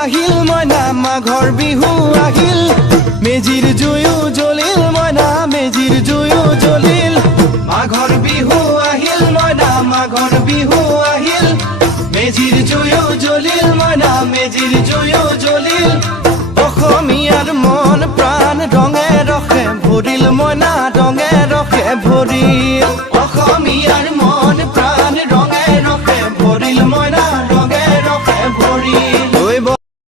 আহিল মইনা মাঘৰ বিহু আহিল মেজিৰ জুয়ো জ্বলিল মইনা মেজিৰ জুয়ো জ্বলিল মাঘৰ বিহু আহিল মইনা মাঘৰ বিহু আহিল মেজিৰ জুয়ো জ্বলিল মইনা মেজিৰ জুয়ো জ্বলিল অসমীয়াৰ মন প্ৰাণ ৰঙে ৰসে ভৰিল মইনা ৰঙে ৰসে ভৰিল অসমীয়াৰ মন